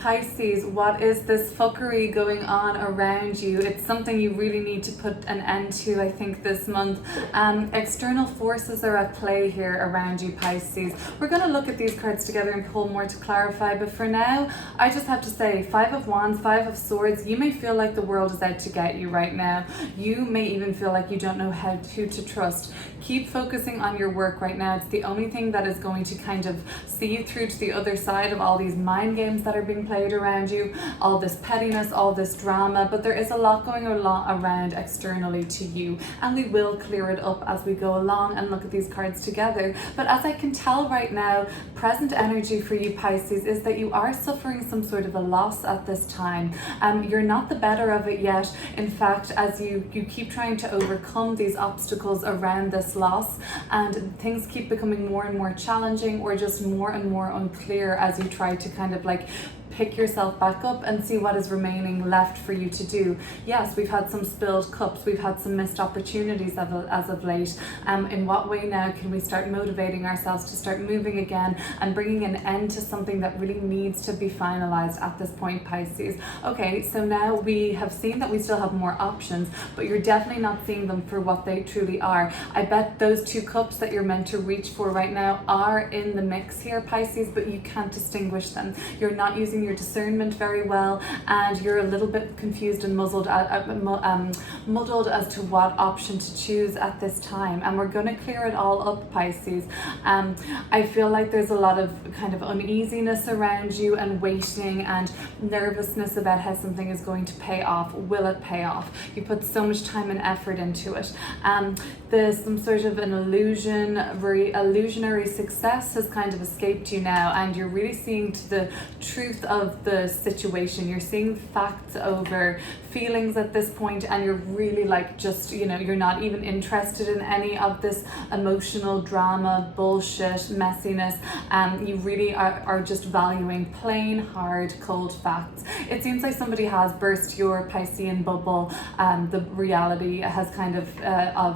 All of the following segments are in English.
Pisces, what is this fuckery going on around you? It's something you really need to put an end to, I think, this month. External forces are at play here around you, Pisces. We're going to look at these cards together and pull more to clarify, but for now, I just have to say, Five of Wands, Five of Swords, you may feel like the world is out to get you right now. You may even feel like you don't know who to trust. Keep focusing on your work right now. It's the only thing that is going to kind of see you through to the other side of all these mind games that are being played around you, all this pettiness, all this drama, but there is a lot going around externally to you, and we will clear it up as we go along and look at these cards together. But as I can tell right now, present energy for you, Pisces, is that you are suffering some sort of a loss at this time. You're not the better of it yet. In fact, as you keep trying to overcome these obstacles around this loss, and things keep becoming more and more challenging or just more and more unclear as you try to kind of like pick yourself back up and see what is remaining left for you to do. Yes, we've had some spilled cups, we've had some missed opportunities as of late. In what way now can we start motivating ourselves to start moving again and bringing an end to something that really needs to be finalized at this point, Pisces? Okay, so now we have seen that we still have more options, but you're definitely not seeing them for what they truly are. I bet those two cups that you're meant to reach for right now are in the mix here, Pisces, but you can't distinguish them. You're not using your discernment very well, and you're a little bit confused and muddled as to what option to choose at this time, and we're going to clear it all up, Pisces. I feel like there's a lot of kind of uneasiness around you and waiting and nervousness about how something is going to pay off. Will it pay off? You put so much time and effort into it. There's some sort of an illusionary success has kind of escaped you now, and you're really seeing to the truth of the situation. You're seeing facts over feelings at this point, and you're really like just, you know, you're not even interested in any of this emotional drama, bullshit, messiness. You really are just valuing plain, hard, cold facts. It seems like somebody has burst your Piscean bubble. The reality has kind of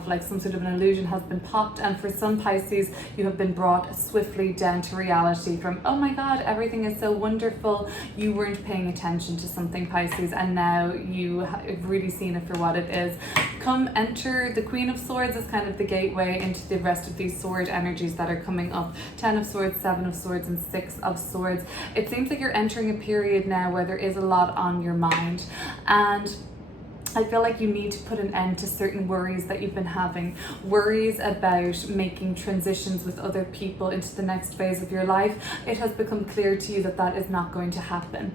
like some sort of an illusion has been popped, and for some Pisces, you have been brought swiftly down to reality from, oh my God, everything is so wonderful. You weren't paying attention to something, Pisces, and now you have really seen it for what it is. Come enter the Queen of Swords is kind of the gateway into the rest of these sword energies that are coming up. 10 of Swords, 7 of Swords, and 6 of Swords. It seems like you're entering a period now where there is a lot on your mind, and I feel like you need to put an end to certain worries that you've been having. Worries about making transitions with other people into the next phase of your life. It has become clear to you that that is not going to happen.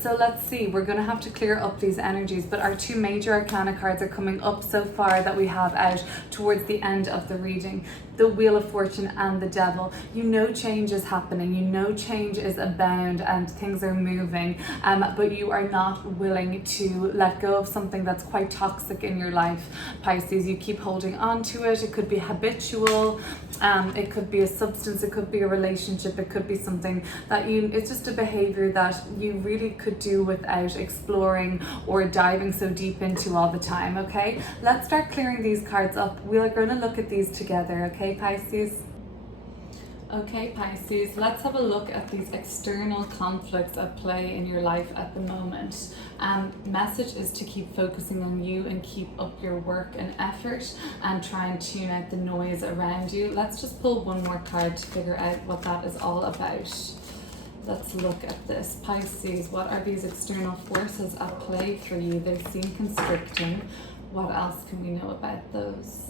So let's see, we're going to have to clear up these energies, but our two major arcana cards are coming up so far that we have out towards the end of the reading. The Wheel of Fortune and the Devil. You know change is happening, you know change is abound and things are moving, but you are not willing to let go of something that's quite toxic in your life, Pisces. You keep holding on to it. It could be habitual, it could be a substance, it could be a relationship, it could be something that it's just a behavior that you really could do without exploring or diving so deep into all the time. Okay, let's start clearing these cards up. We are going to look at these together, okay, Pisces? Okay, Pisces, let's have a look at these external conflicts at play in your life at the moment. Message is to keep focusing on you and keep up your work and effort and try and tune out the noise around you. Let's just pull one more card to figure out what that is all about. Let's look at this. Pisces, what are these external forces at play for you? They seem constricting. What else can we know about those?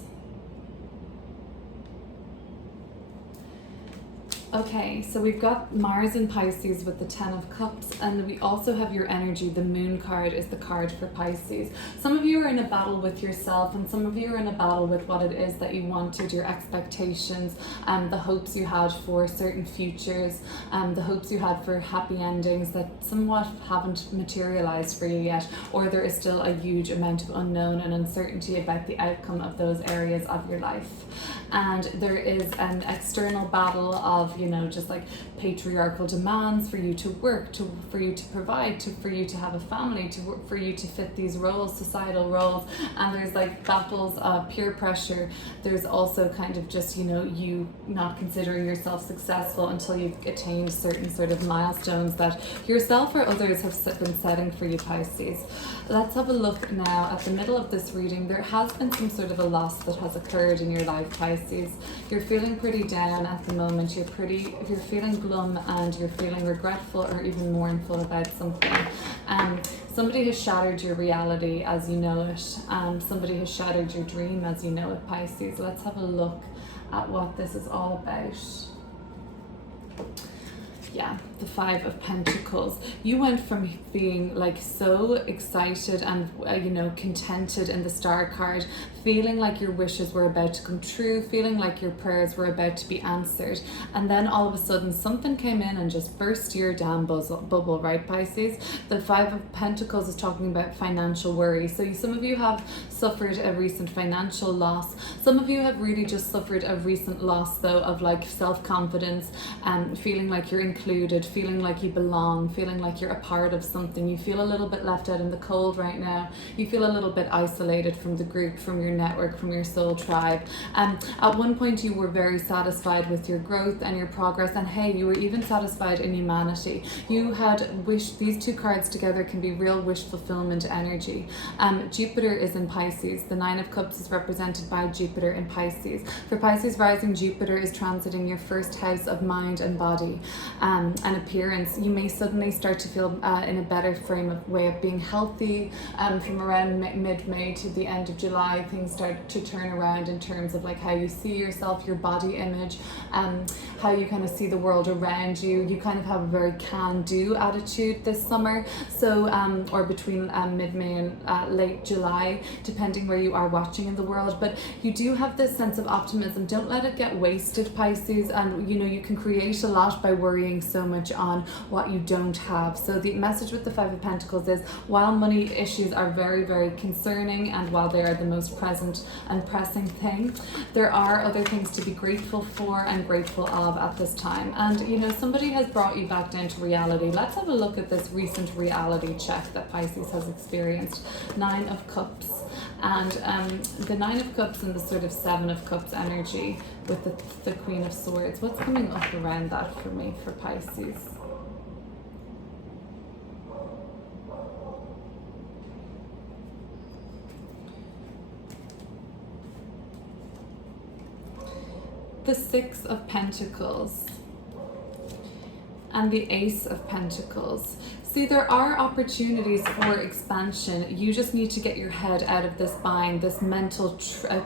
Okay, so we've got Mars in Pisces with the 10 of Cups, and we also have your energy. The Moon card is the card for Pisces. Some of you are in a battle with yourself, and some of you are in a battle with what it is that you wanted, your expectations, the hopes you had for certain futures, the hopes you had for happy endings that somewhat haven't materialized for you yet, or there is still a huge amount of unknown and uncertainty about the outcome of those areas of your life. And there is an external battle of you know, just like patriarchal demands for you to work, for you to provide, for you to have a family, for you to fit these roles, societal roles. And there's like battles of peer pressure. There's also kind of just, you know, you not considering yourself successful until you've attained certain sort of milestones that yourself or others have been setting for you, Pisces. Let's have a look now at the middle of this reading. There has been some sort of a loss that has occurred in your life, Pisces. You're feeling pretty down at the moment. You're feeling glum, and you're feeling regretful or even mournful about something. Somebody has shattered your reality as you know it. Somebody has shattered your dream as you know it, Pisces. Let's have a look at what this is all about. Yeah, the Five of Pentacles. You went from being like so excited and you know, contented in the Star card, feeling like your wishes were about to come true, feeling like your prayers were about to be answered, and then all of a sudden something came in and just burst your damn bubble, right, Pisces? The Five of Pentacles is talking about financial worry. So some of you have suffered a recent financial loss. Some of you have really just suffered a recent loss though of like self-confidence, and feeling like you're included, feeling like you belong, feeling like you're a part of something. You feel a little bit left out in the cold right now. You feel a little bit isolated from the group, from your network, from your soul tribe. At one point you were very satisfied with your growth and your progress, and hey, you were even satisfied in humanity. You had wished, these two cards together can be real wish fulfillment energy. Jupiter is in Pisces. The Nine of Cups is represented by Jupiter in Pisces. For Pisces rising, Jupiter is transiting your first house of mind and body and appearance. You may suddenly start to feel in a better way of being healthy. From around mid-May to the end of July, things start to turn around in terms of like how you see yourself, your body image, how you kind of see the world around you. You kind of have a very can-do attitude this summer. So, or between mid-May and late July, depending where you are watching in the world. But you do have this sense of optimism. Don't let it get wasted, Pisces. And you know, you can create a lot by worrying so much on what you don't have. So the message with the Five of Pentacles is, while money issues are very, very concerning, and while they are the most present and pressing thing, there are other things to be grateful for and grateful of at this time. And you know, somebody has brought you back down to reality. Let's have a look at this recent reality check that Pisces has experienced. Nine of Cups. And the Nine of Cups and the sort of Seven of Cups energy with the Queen of Swords. What's coming up around that for me, for Pisces? The Six of Pentacles and the Ace of Pentacles. See, there are opportunities for expansion. You just need to get your head out of this bind, this mental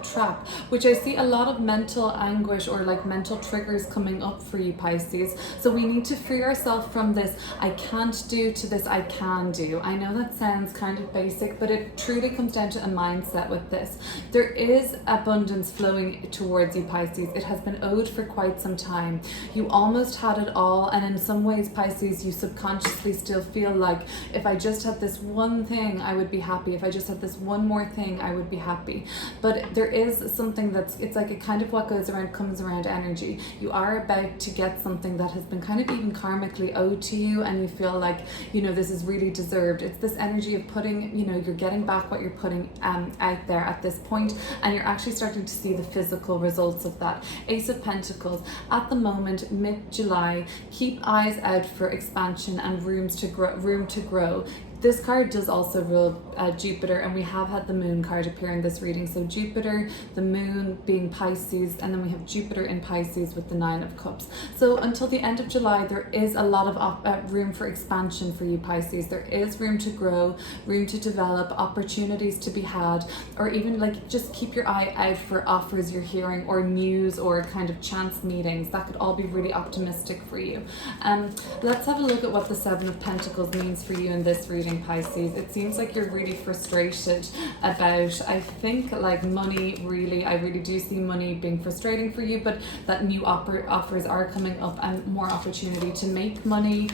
trap, which I see a lot of mental anguish or like mental triggers coming up for you, Pisces. So we need to free ourselves from this I can't do to this I can do. I know that sounds kind of basic, but it truly comes down to a mindset with this. There is abundance flowing towards you, Pisces. It has been owed for quite some time. You almost had it all, and in some ways, Pisces, you subconsciously still feel like, if I just had this one thing, I would be happy. If I just had this one more thing, I would be happy. But there is something it's like a kind of what goes around comes around energy. You are about to get something that has been kind of even karmically owed to you, and you feel like, you know, this is really deserved. It's this energy of putting, you know, you're getting back what you're putting out there at this point, and you're actually starting to see the physical results of that. Ace of Pentacles. At the moment, mid-July, keep eyes out for expansion and room to grow. This card does also rule Jupiter, and we have had the Moon card appear in this reading. So Jupiter, the Moon being Pisces, and then we have Jupiter in Pisces with the Nine of Cups. So until the end of July, there is a lot of room for expansion for you, Pisces. There is room to grow, room to develop, opportunities to be had, or even like just keep your eye out for offers you're hearing, or news, or kind of chance meetings. That could all be really optimistic for you. Let's have a look at what the Seven of Pentacles means for you in this reading, Pisces. It seems like you're really frustrated about, I think, like money. Really, I really do see money being frustrating for you, but that new offers are coming up, and more opportunity to make money,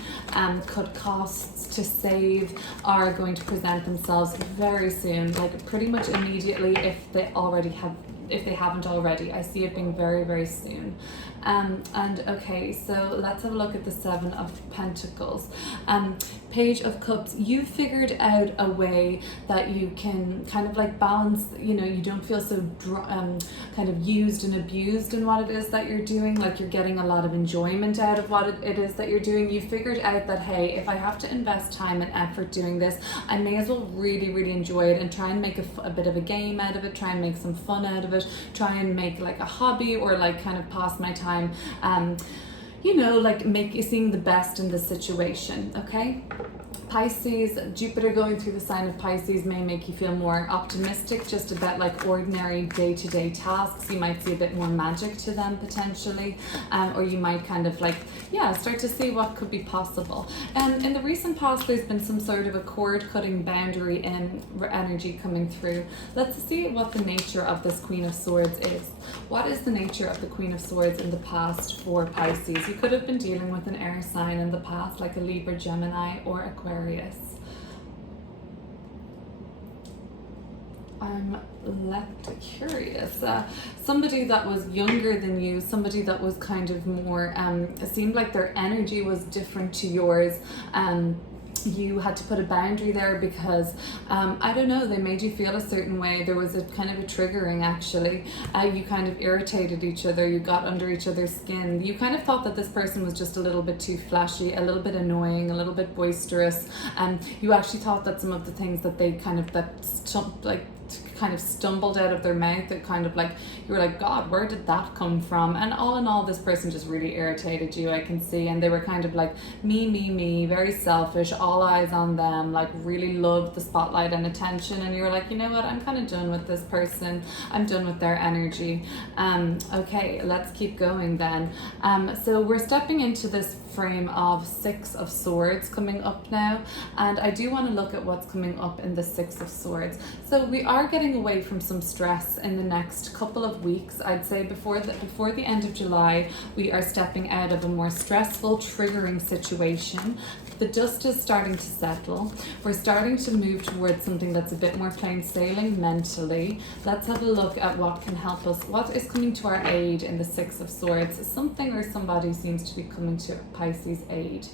cut costs, to save, are going to present themselves very soon, like pretty much immediately, if they already have if they haven't already. I see it being very, very soon. And okay, so let's have a look at the Seven of Pentacles. Page of Cups, you figured out a way that you can kind of like balance, you know, you don't feel so kind of used and abused in what it is that you're doing, like you're getting a lot of enjoyment out of what it is that you're doing. You figured out that, hey, if I have to invest time and effort doing this, I may as well really, really enjoy it and try and make a bit of a game out of it, try and make some fun out of it, try and make like a hobby or like kind of pass my time, you know, like seeing the best in the situation, okay? Pisces, Jupiter going through the sign of Pisces may make you feel more optimistic just about like ordinary day-to-day tasks. You might see a bit more magic to them potentially, or you might kind of like, yeah, start to see what could be possible. In the recent past, there's been some sort of a cord-cutting boundary in energy coming through. Let's see what the nature of this Queen of Swords is. What is the nature of the Queen of Swords in the past for Pisces? You could have been dealing with an air sign in the past, like a Libra, Gemini, or Aquarius. I'm left curious. Somebody that was younger than you, somebody that was kind of more, it seemed like their energy was different to yours. You had to put a boundary there because, I don't know, they made you feel a certain way. There was a kind of a triggering actually. You kind of irritated each other, you got under each other's skin. You kind of thought that this person was just a little bit too flashy, a little bit annoying, a little bit boisterous. You actually thought that some of the things that they kind of stumbled out of their mouth, that kind of like, you were like, God, where did that come from? And all in all, this person just really irritated you, I can see. And they were kind of like me, very selfish, all eyes on them, like really loved the spotlight and attention. And you were like, you know what, I'm kind of done with this person, I'm done with their energy. Okay, let's keep going then. So we're stepping into this frame of Six of Swords coming up now, and I do want to look at what's coming up in the Six of Swords. So we are getting away from some stress in the next couple of weeks. I'd say before the end of July, we are stepping out of a more stressful, triggering situation. The dust is starting to settle. We're starting to move towards something that's a bit more plain sailing mentally. Let's have a look at what can help us. What is coming to our aid in the Six of Swords? Something or somebody seems to be coming to Pisces' aid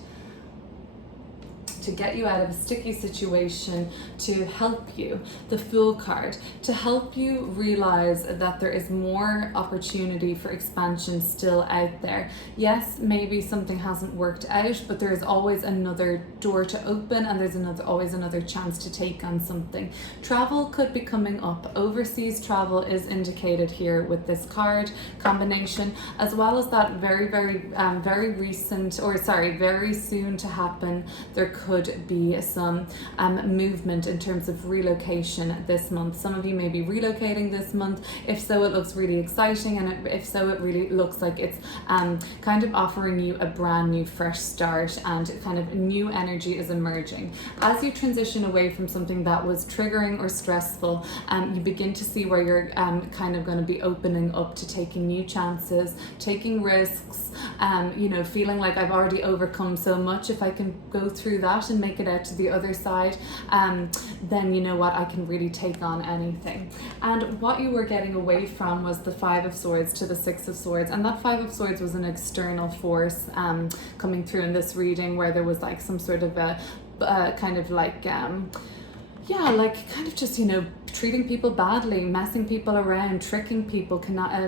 to get you out of a sticky situation, to help you. The Fool card, to help you realize that there is more opportunity for expansion still out there. Yes, maybe something hasn't worked out, but there is always another door to open, and there's always another chance to take on something. Travel could be coming up. Overseas travel is indicated here with this card combination, as well as that very soon to happen. There could be some movement in terms of relocation this month. Some of you may be relocating this month. If so, it looks really exciting, and if so, it really looks like it's kind of offering you a brand new fresh start, and kind of new energy is emerging. As you transition away from something that was triggering or stressful, you begin to see where you're kind of going to be opening up to taking new chances, taking risks, you know, feeling like I've already overcome so much. If I can go through that and make it out to the other side, then you know what, I can really take on anything. And what you were getting away from was the Five of Swords to the Six of Swords, and that Five of Swords was an external force coming through in this reading, where there was like some sort of a kind of like yeah, like kind of just, you know, treating people badly, messing people around, tricking people,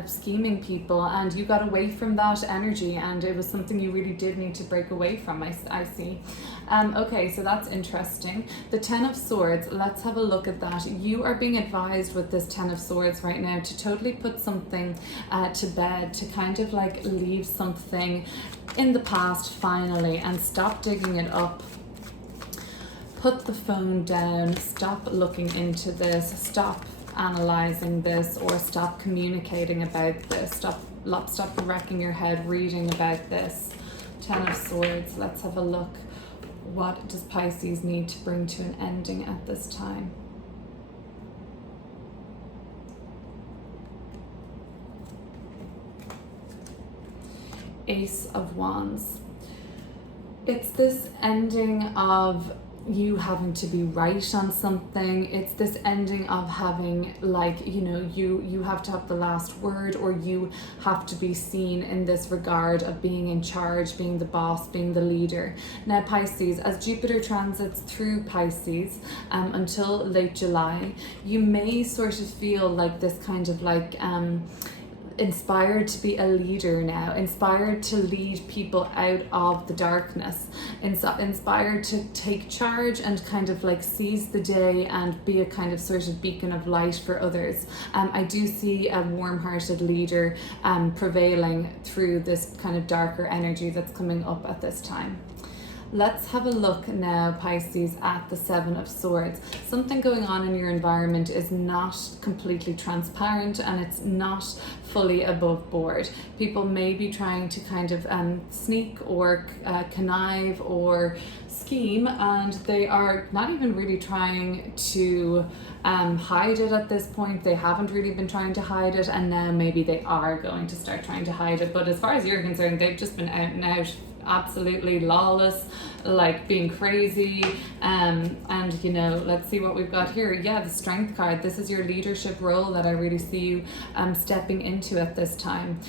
scheming people, and you got away from that energy, and it was something you really did need to break away from, I see. Okay, so that's interesting. The Ten of Swords, let's have a look at that. You are being advised with this Ten of Swords right now to totally put something to bed, to kind of like leave something in the past finally, and stop digging it up. Put the phone down, stop looking into this, stop analyzing this, or stop communicating about this, stop wrecking your head reading about this. Ten of Swords, let's have a look. What does Pisces need to bring to an ending at this time? Ace of Wands. It's this ending of you having to be right on something. It's this ending of having, like, you know, you have to have the last word, or you have to be seen in this regard of being in charge, being the boss, being the leader. Now Pisces, as Jupiter transits through Pisces until late July, you may sort of feel like this kind of like inspired to be a leader now, inspired to lead people out of the darkness, inspired to take charge and kind of like seize the day and be a kind of sort of beacon of light for others. I do see a warm-hearted leader prevailing through this kind of darker energy that's coming up at this time. Let's have a look now, Pisces, at the Seven of Swords. Something going on in your environment is not completely transparent, and it's not fully above board. People may be trying to kind of sneak or connive or scheme, and they are not even really trying to hide it at this point. They haven't really been trying to hide it, and now maybe they are going to start trying to hide it. But as far as you're concerned, they've just been out and out, absolutely lawless, like being crazy. And you know, let's see what we've got here. Yeah, the Strength card. This is your leadership role that I really see you stepping into at this time,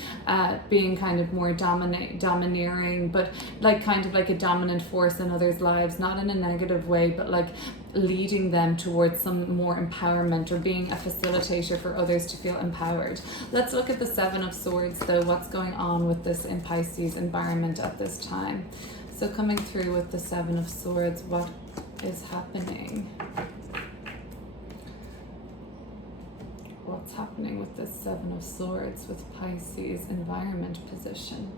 being kind of more domineering, but like kind of like a dominant force in others' lives, not in a negative way, but like leading them towards some more empowerment, or being a facilitator for others to feel empowered. Let's look at the Seven of Swords though. What's going on with this in Pisces environment at this time? So coming through with the Seven of Swords, what is happening? What's happening with this Seven of Swords with Pisces environment position?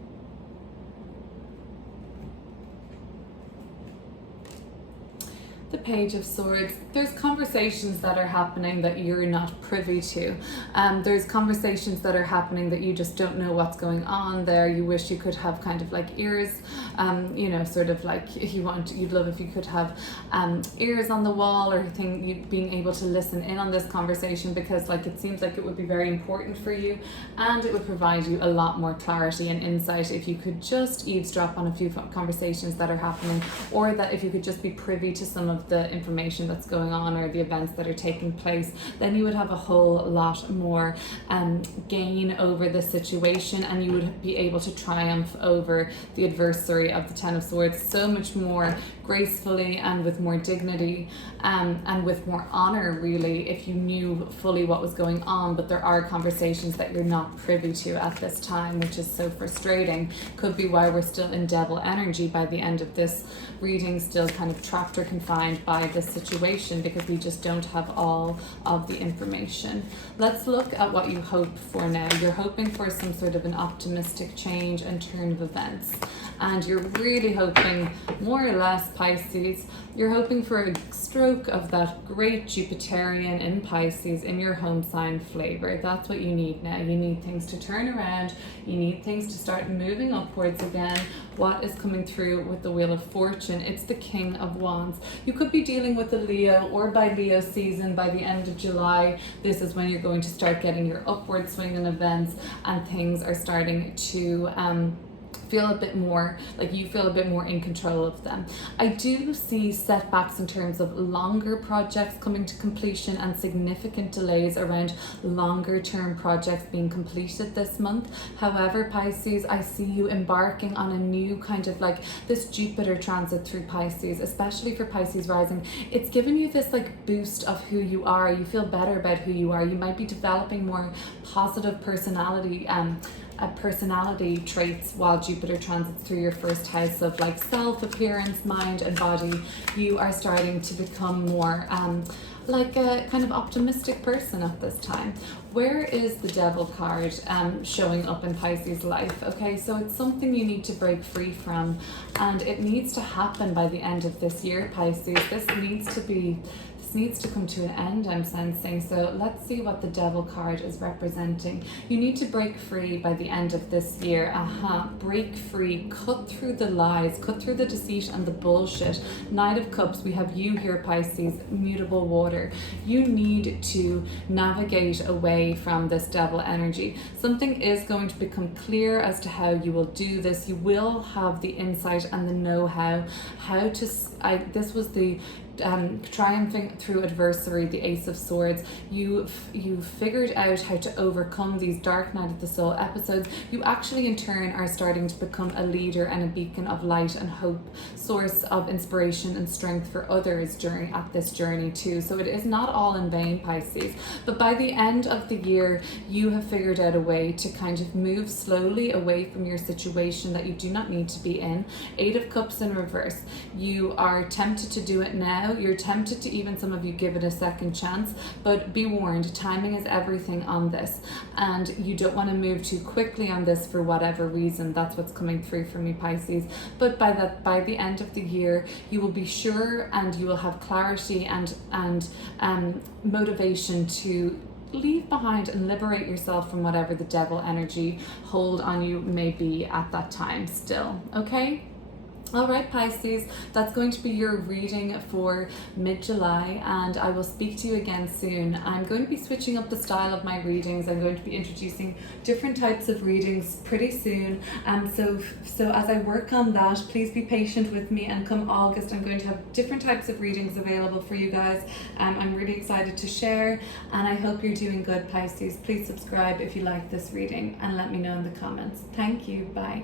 The Page of Swords. There's conversations that are happening that you're not privy to. There's conversations that are happening that you just don't know what's going on there. You wish you could have kind of like ears, you know, sort of like you'd love if you could have ears on the wall, or being able to listen in on this conversation, because like it seems like it would be very important for you, and it would provide you a lot more clarity and insight if you could just eavesdrop on a few conversations that are happening, or that if you could just be privy to some of the information that's going on, or the events that are taking place. Then you would have a whole lot more gain over the situation, and you would be able to triumph over the adversary of the Ten of Swords so much more gracefully and with more dignity, and with more honor, really, if you knew fully what was going on. But there are conversations that you're not privy to at this time, which is so frustrating. Could be why we're still in devil energy by the end of this reading, still kind of trapped or confined by this situation, because we just don't have all of the information. Let's look at what you hope for now. You're hoping for some sort of an optimistic change and turn of events, and you're really hoping, more or less, Pisces, you're hoping for a stroke of that great Jupiterian in Pisces in your home sign flavor. That's what you need now. You need things to turn around. You need things to start moving upwards again. What is coming through with the Wheel of Fortune? It's the King of Wands. You could be dealing with a Leo, or by Leo season, by the end of July, this is when you're going to start getting your upward swing in events, and things are starting to feel a bit more like you feel a bit more in control of them. I do see setbacks in terms of longer projects coming to completion, and significant delays around longer term projects being completed this month. However, Pisces, I see you embarking on a new kind of like this Jupiter transit through Pisces, especially for Pisces rising. It's given you this like boost of who you are. You feel better about who you are. You might be developing more positive personality traits while Jupiter transits through your first house of like self, appearance, mind and body. You are starting to become more like a kind of optimistic person at this time. Where is the Devil card showing up in Pisces life? Okay, so it's something you need to break free from, and it needs to happen by the end of this year, Pisces. This this needs to come to an end, I'm sensing. So let's see what the Devil card is representing. You need to break free by the end of this year. Break free, cut through the lies, cut through the deceit and the bullshit. Knight of Cups, we have you here, Pisces, mutable water. You need to navigate away from this Devil energy. Something is going to become clear as to how you will do this. You will have the insight and the know-how, this was the triumphing through adversity, the Ace of Swords. You figured out how to overcome these dark night of the soul episodes. You actually in turn are starting to become a leader and a beacon of light and hope, source of inspiration and strength for others during this journey too. So it is not all in vain, Pisces. But by the end of the year, you have figured out a way to kind of move slowly away from your situation that you do not need to be in. 8 of Cups in reverse. You are tempted to do it now. You're tempted to, even some of you, give it a second chance, but be warned, timing is everything on this, and you don't want to move too quickly on this for whatever reason. That's what's coming through for me, Pisces. But by the end of the year, you will be sure and you will have clarity and motivation to leave behind and liberate yourself from whatever the Devil energy hold on you may be at that time still. Okay? All right, Pisces, that's going to be your reading for mid-July, and I will speak to you again soon. I'm going to be switching up the style of my readings. I'm going to be introducing different types of readings pretty soon. So as I work on that, please be patient with me, and come August, I'm going to have different types of readings available for you guys. I'm really excited to share, and I hope you're doing good, Pisces. Please subscribe if you like this reading, and let me know in the comments. Thank you. Bye.